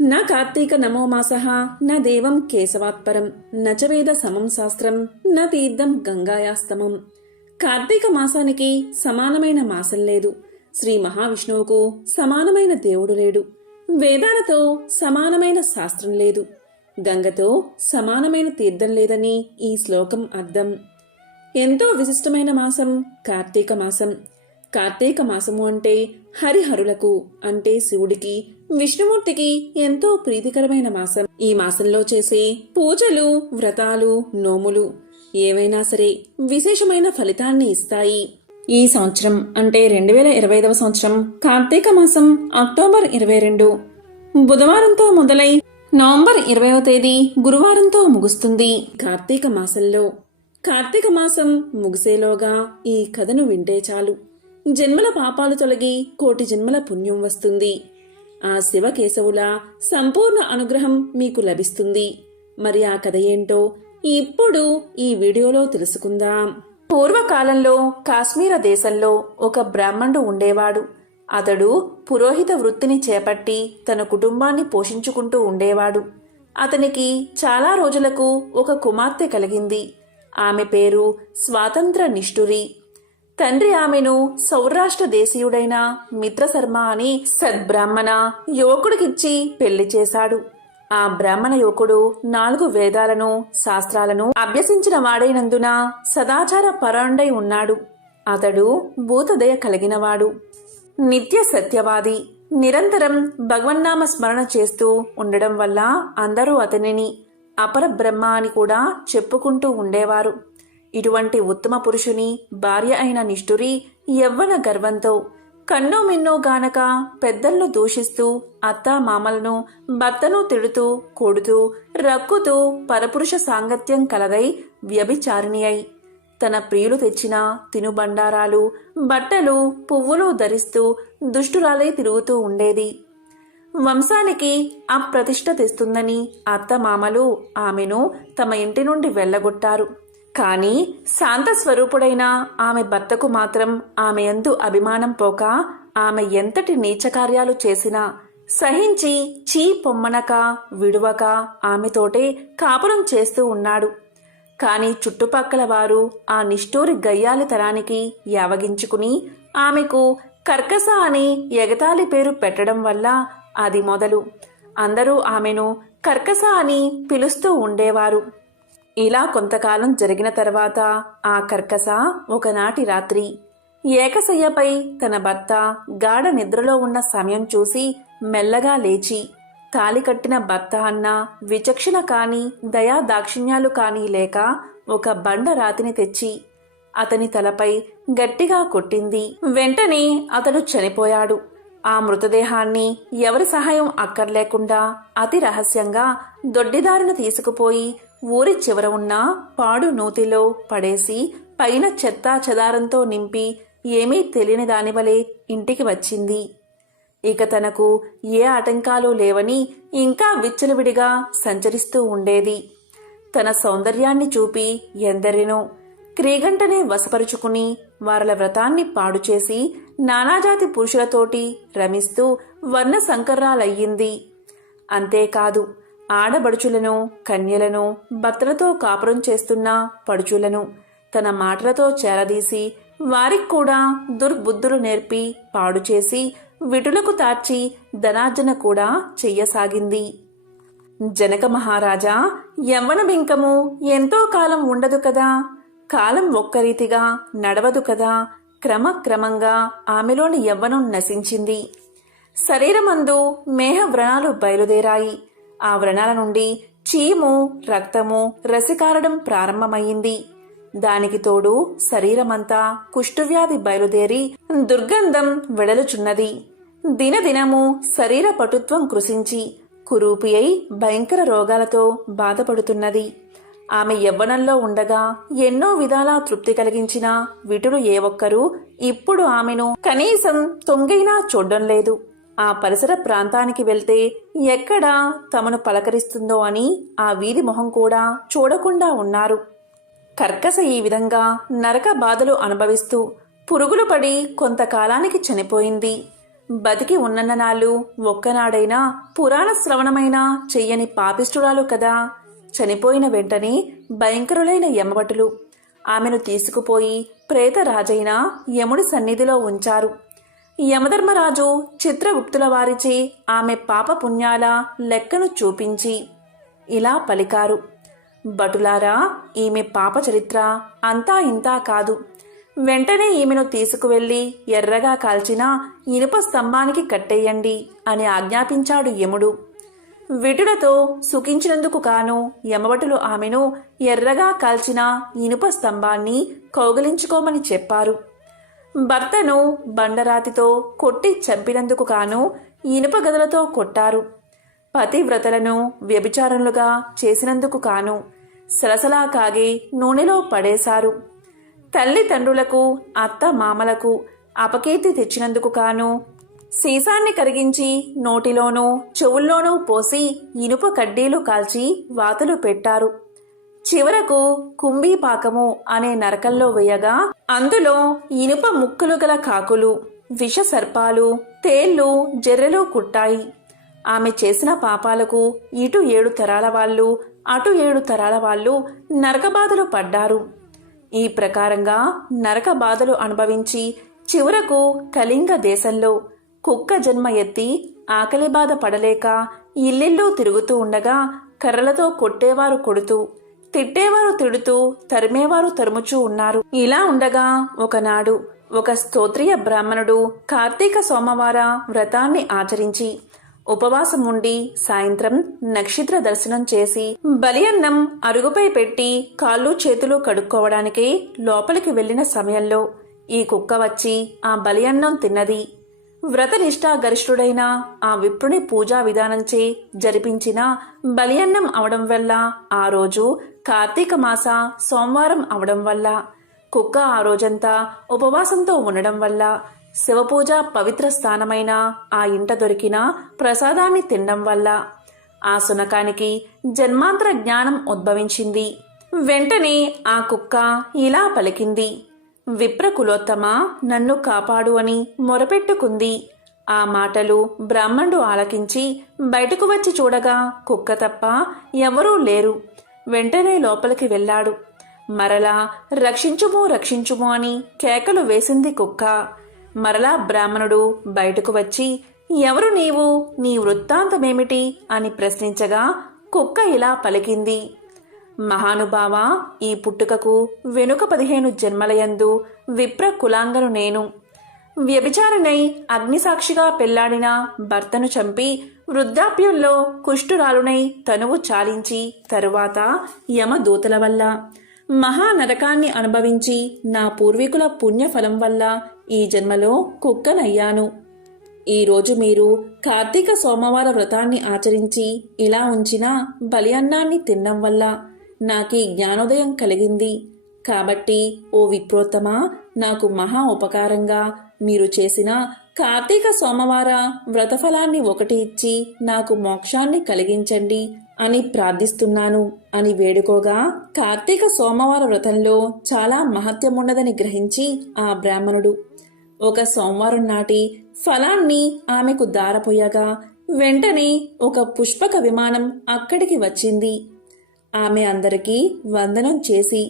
నా కార్తీక నమో మాస నా దేవం కేశవాత్పరం నచవేద వేద సమం శాస్త్రం న తీర్థం గంగాయాస్తమం కార్తీక మాసానికి సమానమైన మాసం లేదు. శ్రీ మహావిష్ణువుకు సమానమైన దేవుడు లేడు. వేదాలతో సమానమైన శాస్త్రం లేదు. గంగతో సమానమైన తీర్థం లేదని ఈ శ్లోకం అర్థం. ఎంతో విశిష్టమైన మాసం కార్తీక మాసం. కార్తీక మాసము అంటే హరిహరులకు అంటే శివుడికి విష్ణుమూర్తికి ఎంతో ప్రీతికరమైన మాసం. ఈ మాసంలో చేసే పూజలు వ్రతాలు నోములు ఏవైనా సరే విశేషమైన ఫలితాన్ని ఇస్తాయి. ఈ సంవత్సరం అంటే రెండు వేల ఇరవై ఐదవ సంవత్సరం కార్తీక మాసం అక్టోబర్ ఇరవై రెండు. బుధవారంతో మొదలై నవంబర్ ఇరవయో తేదీ గురువారంతో ముగుస్తుంది కార్తీక మాసంలో. కార్తీక మాసం ముగిసేలోగా ఈ కథను వింటే చాలు. జన్మల పాపాలు తొలగి కోటి జన్మల పుణ్యం వస్తుంది. ఆ శివకేశవుల సంపూర్ణ అనుగ్రహం మీకు లభిస్తుంది. మరి ఆ కథ ఏంటో ఇప్పుడు ఈ వీడియోలో తెలుసుకుందాం. పూర్వకాలంలో కాశ్మీర దేశంలో ఒక బ్రాహ్మణుడు ఉండేవాడు. అతడు పురోహిత వృత్తిని చేపట్టి తన కుటుంబాన్ని పోషించుకుంటూ ఉండేవాడు. అతనికి చాలా రోజులకు ఒక కుమార్తె కలిగింది. ఆమె పేరు స్వాతంత్ర నిష్ఠురి. తండ్రి ఆమెను సౌరాష్ట్ర దేశీయుడైన మిత్రశర్మ అని సద్బ్రాహ్మణ యువకుడికిచ్చి పెళ్ళి చేశాడు. ఆ బ్రాహ్మణ యువకుడు నాలుగు వేదాలను శాస్త్రాలను అభ్యసించిన వాడైనందున సదాచార పరాండై ఉన్నాడు. అతడు భూతదయ కలిగినవాడు. నిత్య సత్యవాది. నిరంతరం భగవన్నామ స్మరణ చేస్తూ ఉండడం వల్ల అందరూ అతనిని అపర బ్రహ్మ అని కూడా చెప్పుకుంటూ ఉండేవారు. ఇటువంటి ఉత్తమ పురుషుని భార్య అయిన నిష్ఠురి యవ్వన గర్వంతో కన్నో మిన్నో గానక పెద్దలను దూషిస్తూ అత్తా మామలను భర్తను తిడుతూ కొడుతూ రక్కుతూ పరపురుష సాంగత్యం కలదై వ్యభిచారిణి అయి తన ప్రియులు తెచ్చిన తినుబండారాలు బట్టలు పువ్వులు ధరిస్తూ దుష్టురాలై తిరుగుతూ ఉండేది. వంశానికి అప్రతిష్ట తెస్తుందని అత్తమామలు ఆమెను తమ ఇంటి నుండి వెళ్ళగొట్టారు. కానీ శాంత స్వరూపుడైన ఆమె భర్తకు మాత్రం ఆమె ఎందు అభిమానం పోక ఆమె ఎంతటి నీచకార్యాలు చేసినా సహించి చీ పొమ్మనక విడువక ఆమెతోటే కాపురం చేస్తూ ఉన్నాడు. కాని చుట్టుపక్కల వారు ఆ నిష్ఠూరి గయ్యాలితనానికి యావగించుకుని ఆమెకు కర్కస అని ఎగతాళి పేరు పెట్టడం వల్ల అది మొదలు. అందరూ ఆమెను కర్కస అని పిలుస్తూ ఉండేవారు. ఇలా కొంతకాలం జరిగిన తర్వాత ఆ కర్కస ఒకనాటి రాత్రి ఏకశయ్యపై తన భర్త గాఢ నిద్రలో ఉన్న సమయం చూసి మెల్లగా లేచి తాలి కట్టిన భర్త అన్న విచక్షణ కాని దయా దాక్షిణ్యాలు కాని లేక ఒక బండ రాతిని తెచ్చి అతని తలపై గట్టిగా కొట్టింది. వెంటనే అతడు చనిపోయాడు. ఆ మృతదేహాన్ని ఎవరి సహాయం అక్కర్లేకుండా అతి రహస్యంగా దొడ్డిదారిన తీసుకుపోయి ఊరి చివర ఉన్న పాడు నూతిలో పడేసి పైన చెత్తా చెదారంతో నింపి ఏమీ తెలియని దానివలే ఇంటికి వచ్చింది. ఇక తనకు ఏ ఆటంకాలు లేవని ఇంకా విచ్చలవిడిగా సంచరిస్తూ ఉండేది. తన సౌందర్యాన్ని చూపి ఎందరినో క్రీగంటనే వశపరుచుకుని వారల వ్రతాన్ని పాడు చేసి నానాజాతి పురుషులతోటి రమిస్తూ వర్ణ సంకర్రాలయ్యింది అంతేకాదు ఆడబడుచులను కన్యలను భర్తలతో కాపురం చేస్తున్న పడుచులను తన మాటలతో చేరదీసి వారికి కూడా దుర్బుద్ధులు నేర్పి పాడు చేసి విటులకు తార్చి ధనార్జన కూడా చెయ్యసాగింది. జనక మహారాజా యవ్వన బింకము ఎంతో కాలం ఉండదు కదా? కాలం ఒక్కరీతిగా నడవదు కదా? క్రమక్రమంగా ఆమెలోని యవ్వనం నశించింది. శరీరమందు మేహ వ్రణాలు బయలుదేరాయి. ఆ వ్రణాల నుండి చీము రక్తము రసికారడం ప్రారంభమయ్యింది. దానికి తోడు శరీరమంతా కుష్ఠవ్యాధి బయలుదేరి దుర్గంధం వెడలుచున్నది. దినదినము శరీర పటుత్వం కృషించి కురూపి అయి భయంకర రోగాలతో బాధపడుతున్నది. ఆమె యవ్వనంలో ఉండగా ఎన్నో విధాలా తృప్తి కలిగించిన విటుడు ఏ ఒక్కరూ ఇప్పుడు ఆమెను కనీసం తొంగైనా చూడ్డం లేదు. ఆ పరిసర ప్రాంతానికి వెళ్తే ఎక్కడ తమను పలకరిస్తుందో అని ఆ వీధి మొహం కూడా చూడకుండా ఉన్నారు. కర్కస ఈ విధంగా నరక బాధలు అనుభవిస్తూ పురుగులు పడి కొంతకాలానికి చనిపోయింది. బతికి ఉన్నన్న నాళ్ళు ఒక్కనాడైనా పురాణ శ్రవణమైనా చెయ్యని పాపిష్టురాలు కదా. చనిపోయిన వెంటనే భయంకరులైన యమవటులు ఆమెను తీసుకుపోయి ప్రేతరాజైన యముడి సన్నిధిలో ఉంచారు. యమధర్మరాజు చిత్రగుప్తుల వారిచే ఆమె పాప పుణ్యాల లెక్కను చూపించి ఇలా పలికారు. భటులారా ఈమె పాప చరిత్ర అంతా ఇంతా కాదు. వెంటనే ఈమెను తీసుకువెళ్ళి ఎర్రగా కాల్చిన ఇనుప స్తంభానికి కట్టేయండి అని ఆజ్ఞాపించాడు యముడు. విటులతో సుఖించినందుకు కాను యమవటులు ఆమెను ఎర్రగా కాల్చిన ఇనుప స్తంభాన్ని కౌగలించుకోమని చెప్పారు. భర్తను బండరాతితో కొట్టి చంపినందుకు కాను ఇనుప గదలతో కొట్టారు. పతివ్రతలను వ్యభిచారణలుగా చేసినందుకు కాను సలసలా కాగి నూనెలో పడేశారు. తల్లిదండ్రులకు అత్త మామలకు అపకీర్తి తెచ్చినందుకు కాను సీసాన్ని కరిగించి నోటిలోనూ చెవుల్లోనూ పోసి ఇనుప కడ్డీలు కాల్చి వాతలు పెట్టారు. చివరకు కుంభీపాకము అనే నరకంలో వేయగా అందులో ఇనుప ముక్కులు గల కాకులు విష సర్పాలు తేళ్ళు జర్రెలు కుట్టాయి. ఆమె చేసిన పాపాలకు ఇటు ఏడు తరాల వాళ్ళు అటు ఏడు తరాల వాళ్ళు నరకబాధలు పడ్డారు. ఈ ప్రకారంగా నరక బాధలు అనుభవించి చివరకు కళింగ దేశంలో కుక్క జన్మ ఎత్తి ఆకలి బాధ పడలేక ఇల్లిల్లు తిరుగుతూ ఉండగా కర్రలతో కొట్టేవారు కొడుతూ తిట్టేవారు తిడుతూ తరిమేవారు తరుముచూ ఉన్నారు. ఇలా ఉండగా ఒకనాడు ఒక స్తోత్రియ బ్రాహ్మణుడు కార్తీక సోమవార వ్రతాన్ని ఆచరించి ఉపవాసం ఉండి సాయంత్రం నక్షత్ర దర్శనం చేసి బలియన్నం అరుగుపై పెట్టి కాళ్ళు చేతులు కడుక్కోవడానికి లోపలికి వెళ్ళిన సమయంలో ఈ కుక్క వచ్చి ఆ బలియన్నం తిన్నది. వ్రతనిష్టా గరిష్ఠుడైన ఆ విప్రుని పూజా విధానంచే జరిపించిన బలియన్నం అవడం వల్ల ఆ రోజు కార్తీక మాస సోమవారం అవడం వల్ల కుక్క ఆ రోజంతా ఉపవాసంతో ఉండడం వల్ల శివపూజ పవిత్ర స్థానమైన ఆ ఇంట దొరికిన ప్రసాదాన్ని తినడం వల్ల ఆ శునకానికి జన్మాంతర జ్ఞానం ఉద్భవించింది. వెంటనే ఆ కుక్క ఇలా పలికింది. విప్రకులోత్తమ నన్ను కాపాడు అని మొరపెట్టుకుంది. ఆ మాటలు బ్రాహ్మణుడు ఆలకించి బయటకు వచ్చి చూడగా కుక్క తప్ప ఎవరూ లేరు. వెంటనే లోపలికి వెళ్ళాడు. మరలా రక్షించుము రక్షించుము అని కేకలు వేసింది కుక్క. మరలా బ్రాహ్మణుడు బయటకు వచ్చి ఎవరు నీవు? నీ వృత్తాంతమేమిటి? అని ప్రశ్నించగా కుక్క ఇలా పలికింది. మహానుభావ ఈ పుట్టుకకు వెనుక పదిహేను జన్మలయందు విప్ర కులాంగను నేను. వ్యభిచారినై అగ్నిసాక్షిగా పెళ్ళాడిన భర్తను చంపి వృద్ధాప్యంలో కుష్ఠురాలునై తనువు చాలించి తరువాత యమదూతల వల్ల. మహానరకాన్ని అనుభవించి నా పూర్వీకుల పుణ్యఫలం వల్ల ఈ జన్మలో కుక్కనయ్యాను ఈరోజు మీరు కార్తీక సోమవార వ్రతాన్ని ఆచరించి ఇలా ఉంచిన బలి అన్నాన్ని తినడం వల్ల నాకీ జ్ఞానోదయం కలిగింది. కాబట్టి ఓ విప్రోత్తమా నాకు మహా ఉపకారంగా. మీరు చేసిన కార్తీక సోమవార వ్రతఫలాన్ని ఒకటి ఇచ్చి నాకు మోక్షాన్ని కలిగించండి అని ప్రార్థిస్తున్నాను అని వేడుకోగా కార్తీక సోమవార వ్రతంలో చాలా మహత్యమున్నదని గ్రహించి ఆ బ్రాహ్మణుడు ఒక సోమవారం నాటి ఫలాన్ని ఆమెకు దారపోయగా. వెంటనే ఒక పుష్పక విమానం అక్కడికి వచ్చింది. ఆమె అందరికీ వందనం చేసి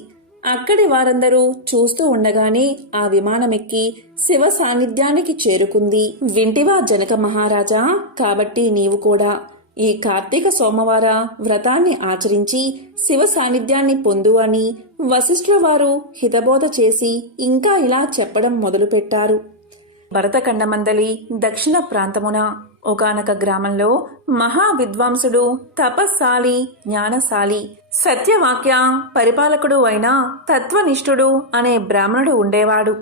అక్కడి వారందరూ చూస్తూ ఉండగానే ఆ విమానమెక్కి శివ సాన్నిధ్యానికి చేరుకుంది. వింటివా జనక మహారాజా! కాబట్టి నీవు కూడా ఈ కార్తీక సోమవార వ్రతాన్ని ఆచరించి శివ సాన్నిధ్యాన్ని పొందు అని వశిష్ఠుల వారు హితబోధ చేసి ఇంకా ఇలా చెప్పడం మొదలుపెట్టారు. భరతఖండమందలి దక్షిణ ప్రాంతమున ఒకనొక గ్రామంలో మహా విద్వాంసుడు తపస్సాలి జ్ఞానశాలి సత్యవాక్య పరిపాలకుడు అయిన తత్వనిష్ఠుడు అనే బ్రాహ్మణుడు ఉండేవాడు.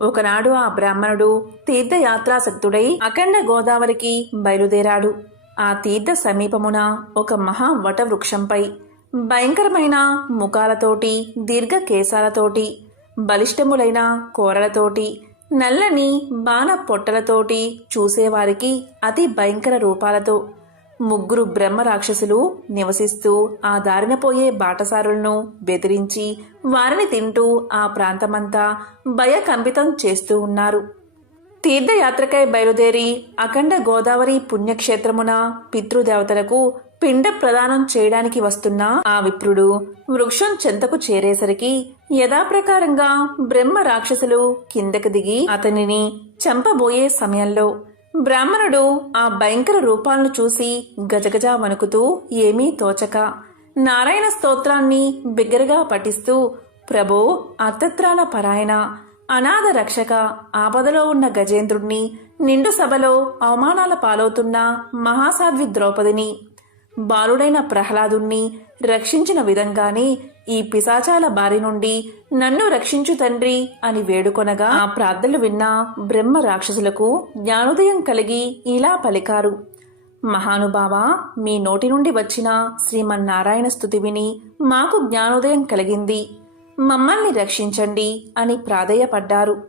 ఒకనాడు ఆ బ్రాహ్మణుడు తీర్థయాత్రాశక్తుడై అఖండ గోదావరికి బయలుదేరాడు. ఆ తీర్థ సమీపమున ఒక మహా వటవృక్షంపై భయంకరమైన ముఖాలతోటి దీర్ఘ కేశాలతోటి బలిష్టములైన కోరలతోటి నల్లని బాణ పొట్టలతోటి చూసేవారికి అతి భయంకర రూపాలతో ముగ్గురు బ్రహ్మ రాక్షసులు నివసిస్తూ ఆ దారిన పోయే బాటసారులను బెదిరించి వారిని తింటూ ఆ ప్రాంతమంతా భయకంపితం చేస్తూ ఉన్నారు. తీర్థయాత్రకై బయలుదేరి అఖండ గోదావరి పుణ్యక్షేత్రమున పితృదేవతలకు పిండ ప్రదానం చేయడానికి వస్తున్న ఆ విప్రుడు వృక్షం చెంతకు చేరేసరికి యథాప్రకారంగా బ్రహ్మ రాక్షసులు కిందకు దిగి అతనిని చంపబోయే సమయంలో బ్రాహ్మణుడు ఆ భయంకర రూపాలను చూసి గజగజ వణుకుతూ ఏమీ తోచక నారాయణ స్తోత్రాన్ని బిగ్గరగా పఠిస్తూ ప్రభో అత్తత్రాల పరాయణ అనాథ రక్షక ఆపదలో ఉన్న గజేంద్రుణ్ణి నిండు సభలో అవమానాల పాలవుతున్న మహాసాధ్వి ద్రౌపదిని బాలుడైన ప్రహ్లాదుణ్ణి రక్షించిన విధంగానే ఈ పిశాచాల బారి నుండి నన్ను రక్షించు తండ్రి అని వేడుకొనగా ఆ ప్రార్థనలు విన్న బ్రహ్మ రాక్షసులకు జ్ఞానోదయం కలిగి ఇలా పలికారు. మహానుభావ మీ నోటి నుండి వచ్చిన శ్రీమన్నారాయణ స్థుతి విని మాకు జ్ఞానోదయం కలిగింది. మమ్మల్ని రక్షించండి అని ప్రాధేయపడ్డారు.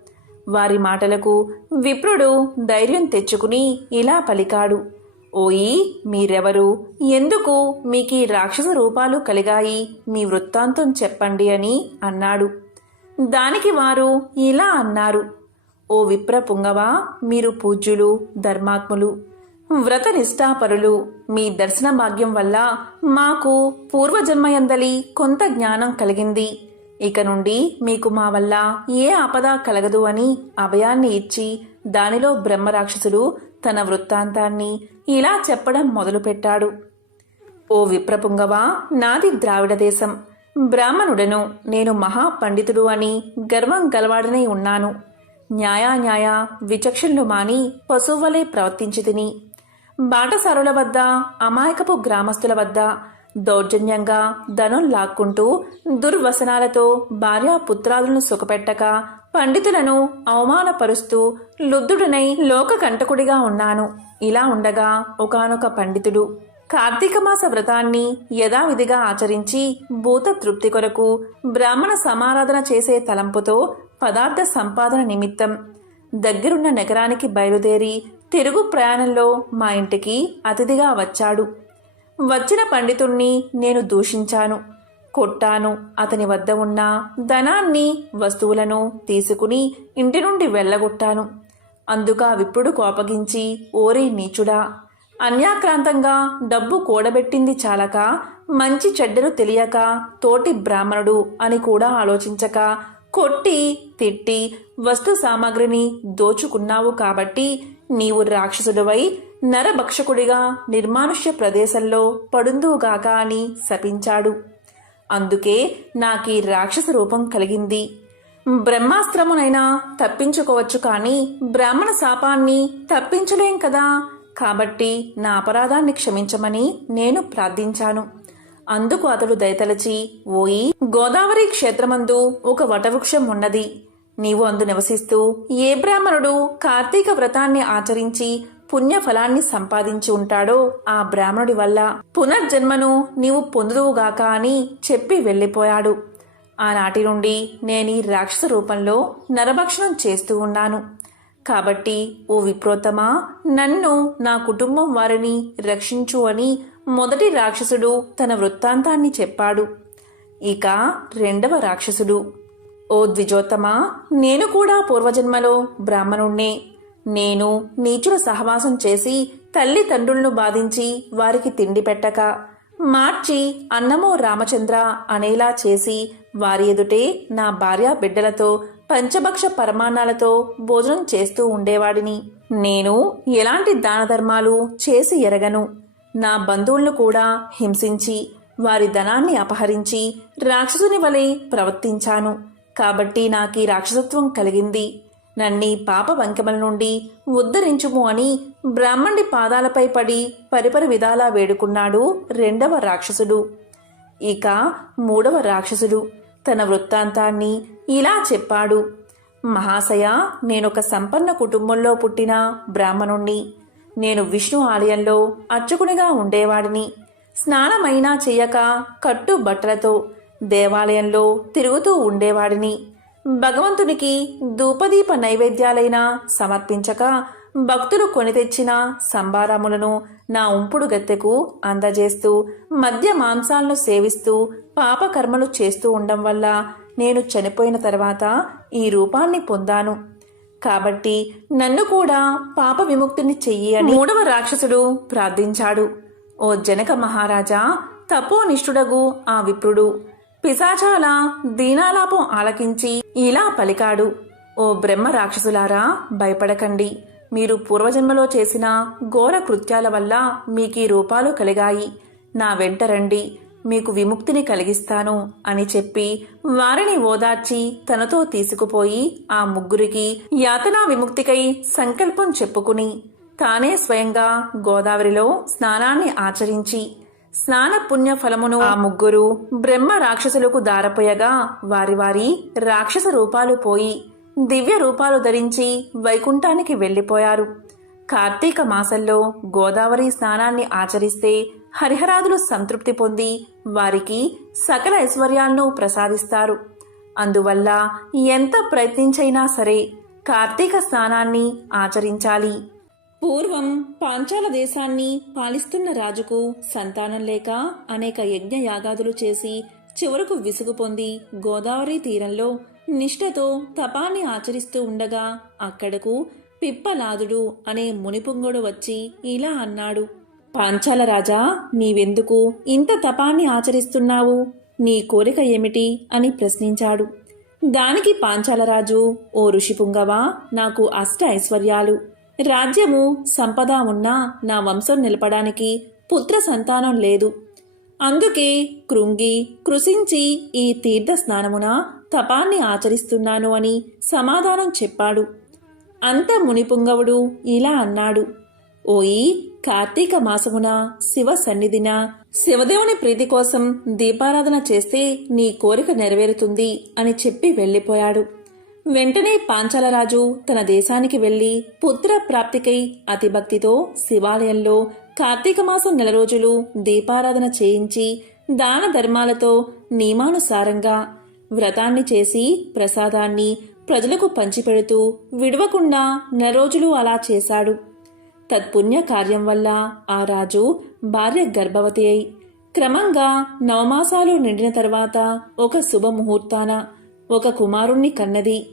వారి మాటలకు విప్రుడు ధైర్యం తెచ్చుకుని ఇలా పలికాడు. ఓయి మీరెవరు? ఎందుకు మీకీ రాక్షస రూపాలు కలిగాయి? మీ వృత్తాంతం చెప్పండి అని అన్నాడు. దానికి వారు ఇలా అన్నారు. ఓ విప్ర పుంగవా మీరు పూజ్యులు ధర్మాత్ములు వ్రత నిష్ఠాపరులు మీ దర్శన భాగ్యం వల్ల మాకు పూర్వజన్మయందలి కొంత జ్ఞానం కలిగింది. ఇక నుండి మీకు మా వల్ల ఏ ఆపద కలగదు అని అభయాన్ని ఇచ్చి దానిలో బ్రహ్మరాక్షసులు తన వృత్తాంతాన్ని ఇలా చెప్పడం మొదలుపెట్టాడు. ఓ విప్రపుంగవా నాది ద్రావిడ దేశం. బ్రాహ్మణుడను నేను మహా పండితుడు అని గర్వం గలవాడనై ఉన్నాను. న్యాయాన్యాయ విచక్షణలు మాని పశువులే ప్రవర్తించి తిని. బాటసారుల వద్ద అమాయకపు గ్రామస్తుల వద్ద దౌర్జన్యంగా ధనం లాక్కుంటూ దుర్వసనాలతో భార్యాపుత్రాలను సుఖపెట్టక పండితులను అవమానపరుస్తూ లుద్ధుడనై లోక కంటకుడిగా ఉన్నాను. ఇలా ఉండగా ఒకానొక పండితుడు కార్తీక మాస వ్రతాన్ని యథావిధిగా ఆచరించి భూత తృప్తి కొరకు బ్రాహ్మణ సమారాధన చేసే తలంపుతో పదార్థ సంపాదన నిమిత్తం దగ్గరున్న నగరానికి బయలుదేరి తిరుగు ప్రయాణంలో మా ఇంటికి అతిథిగా వచ్చాడు. వచ్చిన పండితుణ్ణి నేను దూషించాను. కొట్టాను. అతని వద్ద ఉన్న ధనాన్ని వస్తువులను తీసుకుని ఇంటి నుండి వెళ్ళగొట్టాను. అందుక విప్పుడు కోపగించి ఓరే నీచుడా అన్యాక్రాంతంగా డబ్బు కూడబెట్టింది చాలక మంచి చెడ్డను తెలియక తోటి బ్రాహ్మణుడు అని కూడా ఆలోచించక కొట్టి తిట్టి వస్తు సామాగ్రిని దోచుకున్నావు కాబట్టి నీవు రాక్షసుడివై నరభక్షకుడిగా నిర్మానుష్య ప్రదేశంలో పడుందుగాక అని శపించాడు. అందుకే నాకీ రాక్షస రూపం కలిగింది. బ్రహ్మాస్త్రమునైనా తప్పించుకోవచ్చు కానీ బ్రాహ్మణ శాపాన్ని తప్పించలేం కదా. కాబట్టి నా అపరాధాన్ని క్షమించమని నేను ప్రార్థించాను. అందుకు అతడు దయతలచి ఓయి గోదావరి క్షేత్రమందు ఒక వటవృక్షం ఉన్నది. నీవు అందు నివసిస్తూ ఏ బ్రాహ్మణుడు కార్తీక వ్రతాన్ని ఆచరించి పుణ్యఫలాన్ని సంపాదించి ఉంటాడో ఆ బ్రాహ్మణుడి వల్ల పునర్జన్మను నీవు పొందుదువుగాక అని చెప్పి వెళ్ళిపోయాడు. ఆనాటి నుండి నేను ఈ రాక్షస రూపంలో నరభక్షణం చేస్తూ ఉన్నాను. కాబట్టి ఓ విప్రోత్తమా నన్ను నా కుటుంబం వారిని రక్షించు అని మొదటి రాక్షసుడు తన వృత్తాంతాన్ని చెప్పాడు. ఇక రెండవ రాక్షసుడు. ఓ ద్విజోత్తమా నేను కూడా పూర్వజన్మలో బ్రాహ్మణుణ్ణే. నేను నీచుల సహవాసం చేసి తల్లిదండ్రులను బాధించి వారికి తిండి పెట్టక మార్చి అన్నమో రామచంద్ర అనేలా చేసి వారి ఎదుటే నా భార్య బిడ్డలతో పంచభక్ష పరమాణాలతో భోజనం చేస్తూ ఉండేవాడిని. నేను ఎలాంటి దాన ధర్మాలు చేసి ఎరగను. నా బంధువులను కూడా హింసించి వారి ధనాన్ని అపహరించి రాక్షసుని వలె ప్రవర్తించాను. కాబట్టి నాకీ రాక్షసత్వం కలిగింది. నన్ని పాప వంకెమల నుండి ఉద్ధరించుము అని బ్రాహ్మణి పాదాలపై పడి పరిపరి విధాలా వేడుకున్నాడు రెండవ రాక్షసుడు. ఇక మూడవ రాక్షసుడు తన వృత్తాంతాన్ని ఇలా చెప్పాడు. మహాశయ నేనొక సంపన్న కుటుంబంలో పుట్టిన బ్రాహ్మణుణ్ణి. నేను విష్ణు ఆలయంలో అర్చకునిగా ఉండేవాడిని. స్నానమైనా చెయ్యక కట్టు బట్టలతో దేవాలయంలో తిరుగుతూ ఉండేవాడిని. భగవంతునికి ధూపదీప నైవేద్యాలైనా సమర్పించక భక్తులు కొని తెచ్చిన సంబారములను నా ఉంపుడు గత్తెకు అందజేస్తూ మద్య మాంసాలను సేవిస్తూ పాపకర్మలు చేస్తూ ఉండడం వల్ల నేను చనిపోయిన తర్వాత ఈ రూపాన్ని పొందాను. కాబట్టి నన్ను కూడా పాప విముక్తిని చెయ్యి అని మూడవ రాక్షసుడు ప్రార్థించాడు. ఓ జనక మహారాజా తపోనిష్ఠుడగు ఆ విప్రుడు. పిశాచాల దీనాలాపం ఆలకించి ఇలా పలికాడు. ఓ బ్రహ్మ రాక్షసులారా భయపడకండి. మీరు పూర్వజన్మలో చేసిన ఘోర కృత్యాల వల్ల మీకీ రూపాలు కలిగాయి. నా వెంట రండి. మీకు విముక్తిని కలిగిస్తాను అని చెప్పి వారిని ఓదార్చి తనతో తీసుకుపోయి ఆ ముగ్గురికి యాతనా విముక్తికై సంకల్పం చెప్పుకుని తానే స్వయంగా గోదావరిలో స్నానాన్ని ఆచరించి స్నాన పుణ్య ఫలమును ఆ ముగ్గురు బ్రహ్మ రాక్షసులకు దారపోయగా వారి వారి రాక్షస రూపాలు పోయి దివ్య రూపాలు ధరించి వైకుంఠానికి వెళ్ళిపోయారు కార్తీక మాసంలో గోదావరి స్నానాన్ని ఆచరిస్తే హరిహరాదులు సంతృప్తి పొంది వారికి సకల ఐశ్వర్యాలను ప్రసాదిస్తారు. అందువల్ల ఎంత ప్రయత్నించైనా సరే కార్తీక స్నానాన్ని ఆచరించాలి. పూర్వం పాంచాల దేశాన్ని పాలిస్తున్న రాజుకు సంతానం లేక అనేక యజ్ఞ యాగాదులు చేసి చివరకు విసుగు పొంది గోదావరి తీరంలో నిష్ఠతో తపాన్ని ఆచరిస్తూ ఉండగా అక్కడకు పిప్పలాదుడు అనే మునిపుంగుడు వచ్చి ఇలా అన్నాడు. పాంచాల రాజా నీవెందుకు ఇంత తపాన్ని ఆచరిస్తున్నావు? నీ కోరిక ఏమిటి? అని ప్రశ్నించాడు. దానికి పాంచాలరాజు ఓ ఋషిపుంగవా నాకు అష్ట ఐశ్వర్యాలు. రాజ్యము సంపద ఉన్నా నా వంశం నిలపడానికి పుత్ర సంతానం లేదు. అందుకే కృంగి కృషించి ఈ తీర్థ స్నానమున తపాన్ని ఆచరిస్తున్నాను అని సమాధానం చెప్పాడు. అంత మునిపుంగవుడు ఇలా అన్నాడు. ఓయి కార్తీక మాసమున శివ సన్నిధిన శివదేవుని ప్రీతి కోసం దీపారాధన చేస్తే నీ కోరిక నెరవేరుతుంది అని చెప్పి వెళ్ళిపోయాడు. వెంటనే పాంచాలరాజు తన దేశానికి వెళ్ళి పుత్ర ప్రాప్తికై అతిభక్తితో శివాలయంలో కార్తీక మాసం నెల రోజులు దీపారాధన చేయించి దాన ధర్మాలతో నియమానుసారంగా వ్రతాన్ని చేసి ప్రసాదాన్ని ప్రజలకు పంచిపెడుతూ విడవకుండా నెల రోజులు అలా చేశాడు. తత్పుణ్య కార్యం వల్ల ఆ రాజు భార్య గర్భవతి అయి క్రమంగా నవమాసాలు నిండిన తర్వాత ఒక శుభముహూర్తాన ఒక కుమారుణ్ణి కన్నది.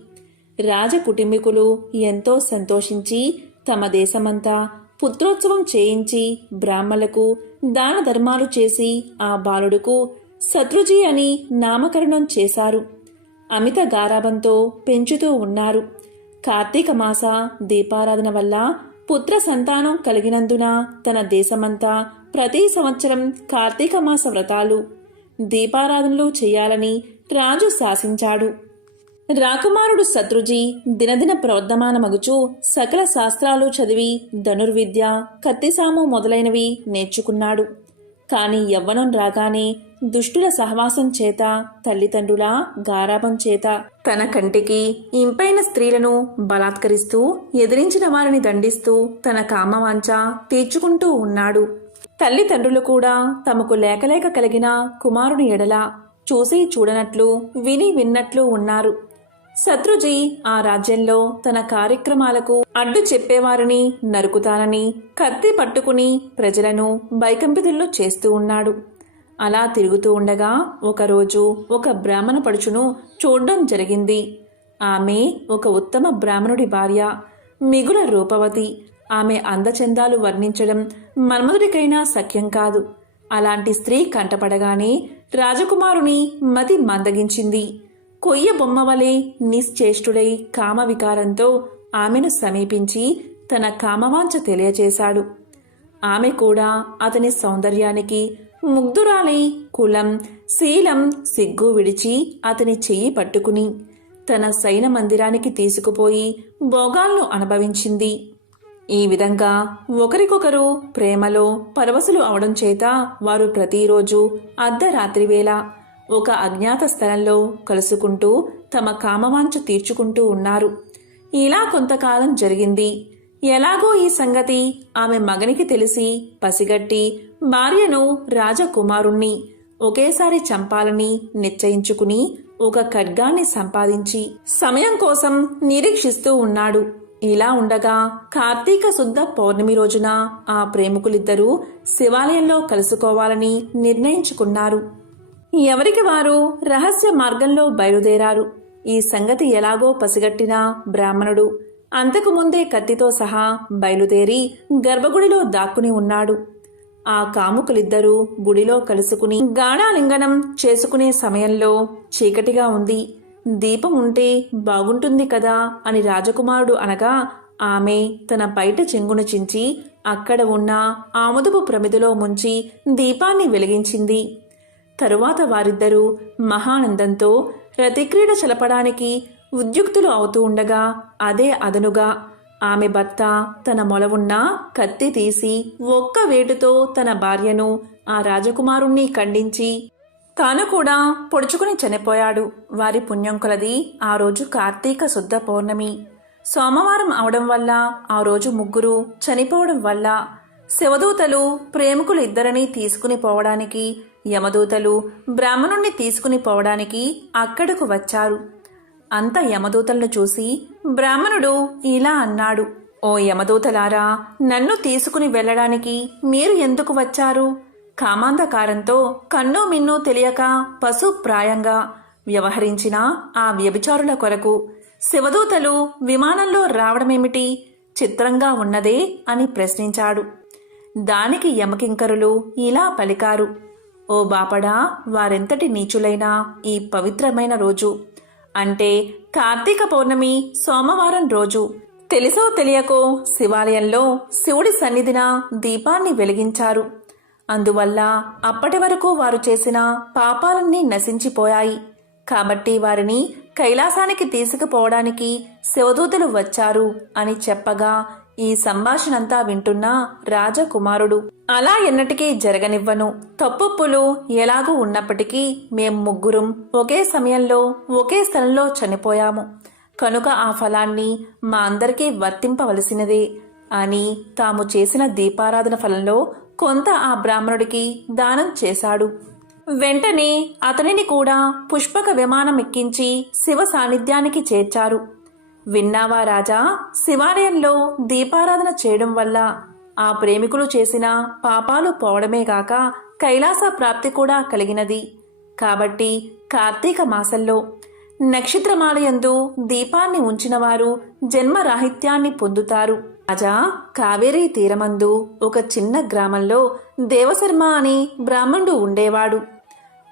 రాజ కుటుంబీకులు ఎంతో సంతోషించి తమ దేశమంతా పుత్రోత్సవం చేయించి బ్రాహ్మలకు దాన ధర్మాలు చేసి ఆ బాలుడుకు శత్రుజీ అని నామకరణం చేశారు. అమిత గారాభంతో పెంచుతూ ఉన్నారు. కార్తీక మాస దీపారాధన వల్ల పుత్ర సంతానం కలిగినందున తన దేశమంతా ప్రతి సంవత్సరం కార్తీక మాస వ్రతాలు. దీపారాధనలు చేయాలని రాజు శాసించాడు. రాకుమారుడు శత్రుజీ దినదిన ప్రవర్ధమానమగుచు సకల శాస్త్రాలు చదివి ధనుర్విద్య కత్తిసాము మొదలైనవి నేర్చుకున్నాడు. కాని యవ్వనం రాగానే దుష్టుల సహవాసం చేత తల్లిదండ్రుల గారాభం చేత తన కంటికి ఇంపైన స్త్రీలను బలాత్కరిస్తూ ఎదిరించిన వారిని దండిస్తూ తన కామవాంఛ తీర్చుకుంటూ ఉన్నాడు. తల్లిదండ్రులు కూడా తమకు లేకలేక కలిగిన కుమారుని ఎడల చూసి చూడనట్లు విని విన్నట్లు ఉన్నారు. శత్రుజీ ఆ రాజ్యంలో తన కార్యక్రమాలకు అడ్డు చెప్పేవారిని నరుకుతానని కత్తి పట్టుకుని ప్రజలను బైకంపితుల్లో చేస్తూ ఉన్నాడు. అలా తిరుగుతూ ఉండగా ఒకరోజు ఒక బ్రాహ్మణ పడుచును చూడడం జరిగింది. ఆమె ఒక ఉత్తమ బ్రాహ్మణుడి భార్య మిగుల రూపవతి. ఆమె అందచందాలు వర్ణించడం మన్మధుడికైనా సఖ్యం కాదు. అలాంటి స్త్రీ కంటపడగానే రాజకుమారుని మతి మందగించింది. కొయ్య బొమ్మ వలె నిశ్చేష్టుడై కామవికారంతో ఆమెను సమీపించి తన కామవాంఛ తెలియచేశాడు. ఆమె కూడా అతని సౌందర్యానికి ముగ్ధురాలై కులం శీలం సిగ్గు విడిచి అతని చెయ్యి పట్టుకుని తన సైన మందిరానికి తీసుకుపోయి భోగాలను అనుభవించింది. ఈ విధంగా ఒకరికొకరు ప్రేమలో పరవశులు అవడం చేత వారు ప్రతిరోజు అర్ధరాత్రి వేళ ఒక అజ్ఞాత స్థలంలో కలుసుకుంటూ తమ కామవాంఛ తీర్చుకుంటూ ఉన్నారు. ఇలా కొంతకాలం జరిగింది. ఎలాగో ఈ సంగతి ఆమె మగనికి తెలిసి పసిగట్టి భార్యను రాజకుమారుణ్ణి ఒకేసారి చంపాలని నిశ్చయించుకుని ఒక ఖడ్గాన్ని సంపాదించి సమయం కోసం నిరీక్షిస్తూ ఉన్నాడు. ఇలా ఉండగా కార్తీక శుద్ధ పౌర్ణమి రోజున ఆ ప్రేమికులిద్దరూ శివాలయంలో కలుసుకోవాలని నిర్ణయించుకున్నారు. ఎవరికి వారు రహస్య మార్గంలో బయలుదేరారు? ఈ సంగతి ఎలాగో పసిగట్టిన బ్రాహ్మణుడు అంతకుముందే కత్తితో సహా బయలుదేరి గర్భగుడిలో దాక్కుని ఉన్నాడు. ఆ కాముకులిద్దరూ గుడిలో కలుసుకుని గాఢాలింగనం చేసుకునే సమయంలో చీకటిగా ఉంది. దీపం ఉంటే బాగుంటుంది కదా అని రాజకుమారుడు అనగా ఆమె తన బయట చెంగును చించి అక్కడ ఉన్న ఆముదపు ప్రమిదిలో ముంచి దీపాన్ని వెలిగించింది. తరువాత వారిద్దరూ మహానందంతో రతిక్రీడ చలపడానికి ఉద్యుక్తులు అవుతూ ఉండగా అదే అదనుగా ఆమె భర్త తన మొలవున్న కత్తి తీసి ఒక్క వేటుతో తన భార్యను ఆ రాజకుమారుణ్ణి ఖండించి తాను కూడా పొడుచుకుని చనిపోయాడు. వారి పుణ్యంకులది ఆ రోజు కార్తీక శుద్ధ పౌర్ణమి. సోమవారం అవడం వల్ల ఆ రోజు ముగ్గురు చనిపోవడం వల్ల శివదూతలు ప్రేమికులు ఇద్దరిని తీసుకుని పోవడానికి యమదూతలు బ్రాహ్మణుణ్ణి తీసుకుని పోవడానికి అక్కడకు వచ్చారు. అంత యమదూతలను చూసి బ్రాహ్మణుడు ఇలా అన్నాడు ఓ యమదూతలారా నన్ను తీసుకుని వెళ్ళడానికి మీరు ఎందుకు వచ్చారు? కామాంధకారంతో కన్ను మిన్ను తెలియక పశుప్రాయంగా వ్యవహరించిన ఆ వ్యభిచారుల కొరకు శివదూతలు విమానంలో రావడమేమిటి? చిత్రంగా ఉన్నదే అని ప్రశ్నించాడు. దానికి యమకింకరులు ఇలా పలికారు. ఓ బాపడా వారెంతటి నీచులైనా ఈ పవిత్రమైన రోజు. అంటే కార్తీక పౌర్ణమి సోమవారం రోజు. తెలుసో తెలియకో శివాలయంలో శివుడి సన్నిధిన దీపాన్ని వెలిగించారు. అందువల్ల అప్పటి వరకు వారు చేసిన పాపాలన్నీ నశించిపోయాయి. కాబట్టి వారిని కైలాసానికి తీసుకుపోవడానికి శివదూతలు వచ్చారు అని చెప్పగా ఈ సంభాషణంతా వింటున్న రాజకుమారుడు అలా ఎన్నటికీ జరగనివ్వను. తప్పొప్పులు ఎలాగూ ఉన్నప్పటికీ మేం ముగ్గురం ఒకే సమయంలో ఒకే స్థలంలో చనిపోయాము. కనుక ఆ ఫలాన్ని మా అందరికీ వర్తింపవలసినదే అని తాము చేసిన దీపారాధన ఫలంలో కొంత ఆ బ్రాహ్మణుడికి దానం చేశాడు. వెంటనే అతనిని కూడా పుష్పక విమానం ఎక్కించి శివ సాన్నిధ్యానికి చేర్చారు. విన్నావా రాజా శివాలయంలో దీపారాధన చేయడం వల్ల ఆ ప్రేమికులు చేసిన పాపాలు పోవడమేగాక కైలాస ప్రాప్తి కూడా కలిగినది. కాబట్టి కార్తీక మాసంలో నక్షత్రమాలయందు దీపాన్ని ఉంచినవారు జన్మరాహిత్యాన్ని పొందుతారు. రాజా కావేరీ తీరమందు ఒక చిన్న గ్రామంలో దేవశర్మ అనే బ్రాహ్మణుడు ఉండేవాడు.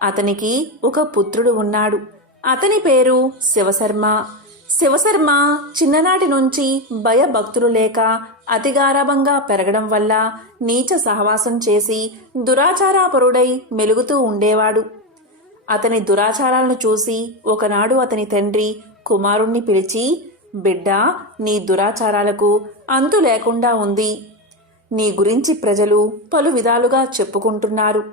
అతనికి ఒక పుత్రుడు ఉన్నాడు. అతని పేరు శివశర్మ. శివశర్మ చిన్ననాటి నుంచి భయభక్తులు లేక అతిగారాభంగా పెరగడం వల్ల నీచ సహవాసం చేసి దురాచారాపరుడై మెలుగుతూ ఉండేవాడు. అతని దురాచారాలను చూసి ఒకనాడు అతని తండ్రి కుమారుణ్ణి పిలిచి బిడ్డ నీ దురాచారాలకు అంతు లేకుండా ఉంది. నీ గురించి ప్రజలు పలు విధాలుగా చెప్పుకుంటున్నారు.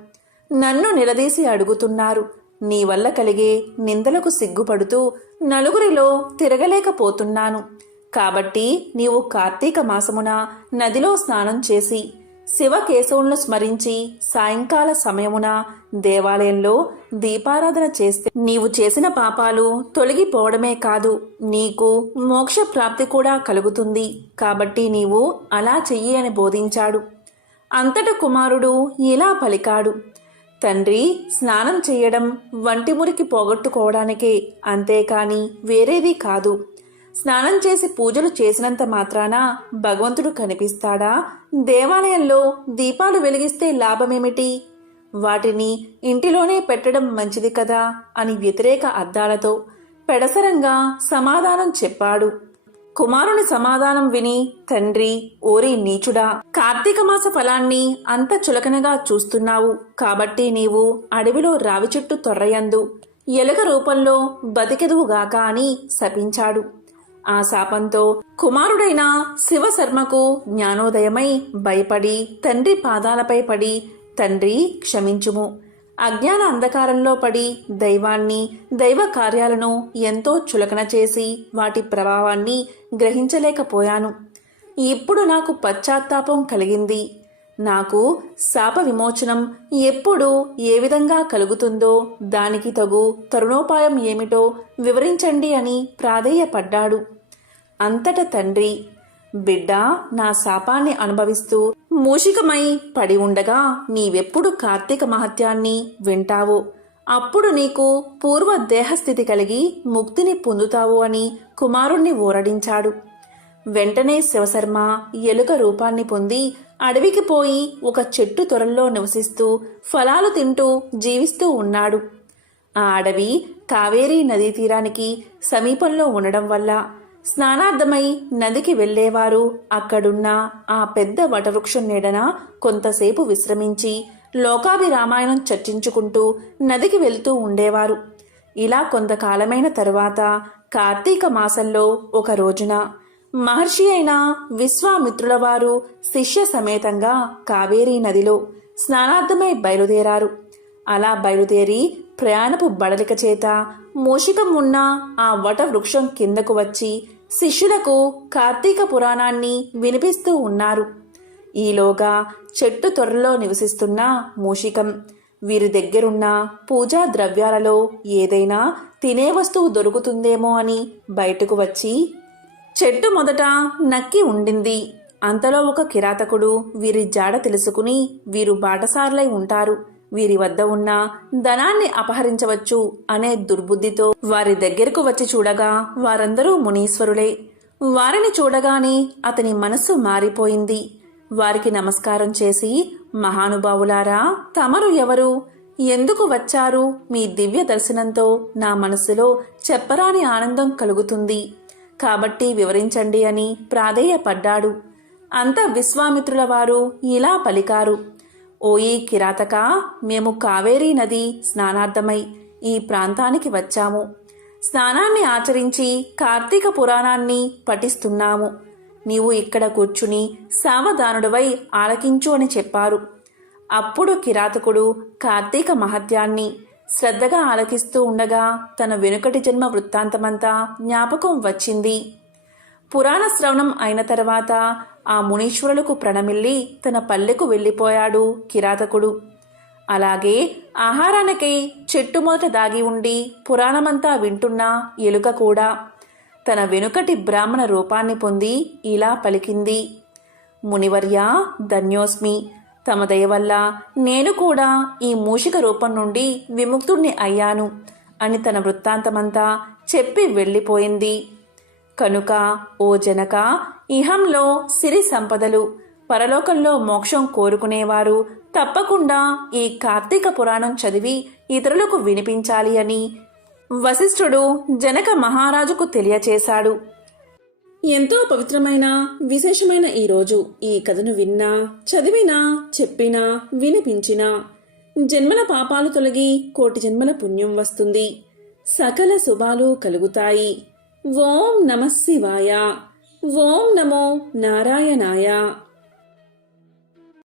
నన్ను నిలదీసి అడుగుతున్నారు. నీ వల్ల కలిగే నిందలకు సిగ్గుపడుతూ నలుగురిలో తిరగలేకపోతున్నాను. కాబట్టి నీవు కార్తీక మాసమున నదిలో స్నానం చేసి శివకేశవులను స్మరించి సాయంకాల సమయమున దేవాలయంలో దీపారాధన చేస్తే నీవు చేసిన పాపాలు తొలగిపోవడమే కాదు నీకు మోక్ష ప్రాప్తి కూడా కలుగుతుంది. కాబట్టి నీవు అలా చెయ్యి అని బోధించాడు. అంతట కుమారుడు ఇలా పలికాడు తండ్రి స్నానం చేయడం వంటి మురికి పోగొట్టుకోవడానికే అంతేకాని వేరేది కాదు. స్నానం చేసి పూజలు చేసినంత మాత్రాన భగవంతుడు కనిపిస్తాడా? దేవాలయంలో దీపాలు వెలిగిస్తే లాభమేమిటి? వాటిని ఇంటిలోనే పెట్టడం మంచిది కదా అని వ్యతిరేక అద్దాలతో పెడసరంగా సమాధానం చెప్పాడు. కుమారుని సమాధానం విని తండ్రి ఓరి నీచుడా కార్తీక మాస ఫలాన్ని అంత చులకనగా చూస్తున్నావు. కాబట్టి నీవు అడవిలో రావి చెట్టు తొర్రయందు ఎలుక రూపంలో బతికెదువుగాక అని శపించాడు. ఆ శాపంతో కుమారుడైన శివశర్మకు జ్ఞానోదయమై భయపడి తండ్రి పాదాలపై పడి తండ్రి క్షమించుము. అజ్ఞాన అంధకారంలో పడి దైవాన్ని దైవ కార్యాలను ఎంతో చులకన చేసి వాటి ప్రభావాన్ని గ్రహించలేకపోయాను. ఇప్పుడు నాకు పశ్చాత్తాపం కలిగింది. నాకు శాప విమోచనం ఎప్పుడు ఏ విధంగా కలుగుతుందో దానికి తగు తరుణోపాయం ఏమిటో వివరించండి అని ప్రాధేయపడ్డాడు. అంతట తండ్రి బిడ్డ నా శాపాన్ని అనుభవిస్తూ మూషికమై పడి ఉండగా నీవెప్పుడు కార్తీక మహత్యాన్ని వింటావో? అప్పుడు నీకు పూర్వ దేహస్థితి కలిగి ముక్తిని పొందుతావు అని కుమారుణ్ణి ఊరడించాడు. వెంటనే శివశర్మ ఎలుక రూపాన్ని పొంది అడవికి పోయి ఒక చెట్టు తొరల్లో నివసిస్తూ ఫలాలు తింటూ జీవిస్తూ ఉన్నాడు. ఆ అడవి కావేరీ నదీ తీరానికి సమీపంలో ఉండడం వల్ల స్నానార్థమై నదికి వెళ్ళేవారు. అక్కడున్న ఆ పెద్ద వటవృక్షం నీడన కొంతసేపు విశ్రమించి లోకాభిరామాయణం చర్చించుకుంటూ నదికి వెళ్తూ ఉండేవారు. ఇలా కొంతకాలమైన తరువాత కార్తీక మాసంలో ఒక రోజున మహర్షి అయిన విశ్వామిత్రుల వారు శిష్య సమేతంగా కావేరీ నదిలో స్నానార్థమై బయలుదేరారు. అలా బయలుదేరి ప్రయాణపు బడలిక చేత మూషికం ఉన్న ఆ వట వృక్షం కిందకు వచ్చి శిష్యులకు కార్తీక పురాణాన్ని వినిపిస్తూ ఉన్నారు. ఈలోగా చెట్టు త్వరలో నివసిస్తున్న మూషికం వీరి దగ్గరున్న పూజా ద్రవ్యాలలో ఏదైనా తినే వస్తువు దొరుకుతుందేమో అని బయటకు వచ్చి చెట్టు మొదట నక్కి ఉండింది. అంతలో ఒక కిరాతకుడు వీరి జాడ తెలుసుకుని వీరు బాటసారులై ఉంటారు. వీరి వద్ద ఉన్న ధనాన్ని అపహరించవచ్చు అనే దుర్బుద్ధితో వారి దగ్గరకు వచ్చి చూడగా వారందరూ మునీశ్వరులే. వారిని చూడగానే అతని మనస్సు మారిపోయింది. వారికి నమస్కారం చేసి మహానుభావులారా తమరు ఎవరు? ఎందుకు వచ్చారు? మీ దివ్య దర్శనంతో నా మనసులో చెప్పరాని ఆనందం కలుగుతుంది. కాబట్టి వివరించండి అని ప్రాధేయపడ్డాడు. అంత విశ్వామిత్రుల వారు ఇలా పలికారు. ఓయి కిరాతక మేము కావేరీ నది స్నానార్థమై ఈ ప్రాంతానికి వచ్చాము. స్నానాన్ని ఆచరించి కార్తీక పురాణాన్ని పఠిస్తున్నాము. నీవు ఇక్కడ కూర్చుని సావధానుడివై ఆలకించు అని చెప్పారు. అప్పుడు కిరాతకుడు కార్తీక మహత్యాన్ని శ్రద్ధగా ఆలకిస్తూ ఉండగా తన వెనుకటి జన్మ వృత్తాంతమంతా జ్ఞాపకం వచ్చింది. పురాణ శ్రవణం అయిన తర్వాత ఆ మునీశ్వరులకు ప్రణమిల్లి తన పల్లెకు వెళ్ళిపోయాడు కిరాతకుడు. అలాగే ఆహారానికై చెట్టు మొదట దాగి ఉండి పురాణమంతా వింటున్న ఎలుక కూడా తన వెనుకటి బ్రాహ్మణ రూపాన్ని పొంది ఇలా పలికింది. మునివర్య ధన్యోస్మి తమ దయ వల్ల నేను కూడా ఈ మూషిక రూపం నుండి విముక్తుణ్ణి అయ్యాను అని తన వృత్తాంతమంతా చెప్పి వెళ్ళిపోయింది. కనుక ఓ జనక ఇహంలో సిరి సంపదలు. పరలోకంలో మోక్షం కోరుకునేవారు. తప్పకుండా ఈ కార్తీక పురాణం చదివి ఇతరులకు వినిపించాలి అని వశిష్ఠుడు జనక మహారాజుకు తెలియచేశాడు. ఎంతో పవిత్రమైన విశేషమైన ఈ రోజు ఈ కథను విన్నా చదివినా చెప్పినా వినిపించినా జన్మల పాపాలు తొలగి కోటి జన్మల పుణ్యం వస్తుంది. సకల శుభాలు కలుగుతాయి. ఓం నమ శివాయ. ఓం నమో నారాయణాయ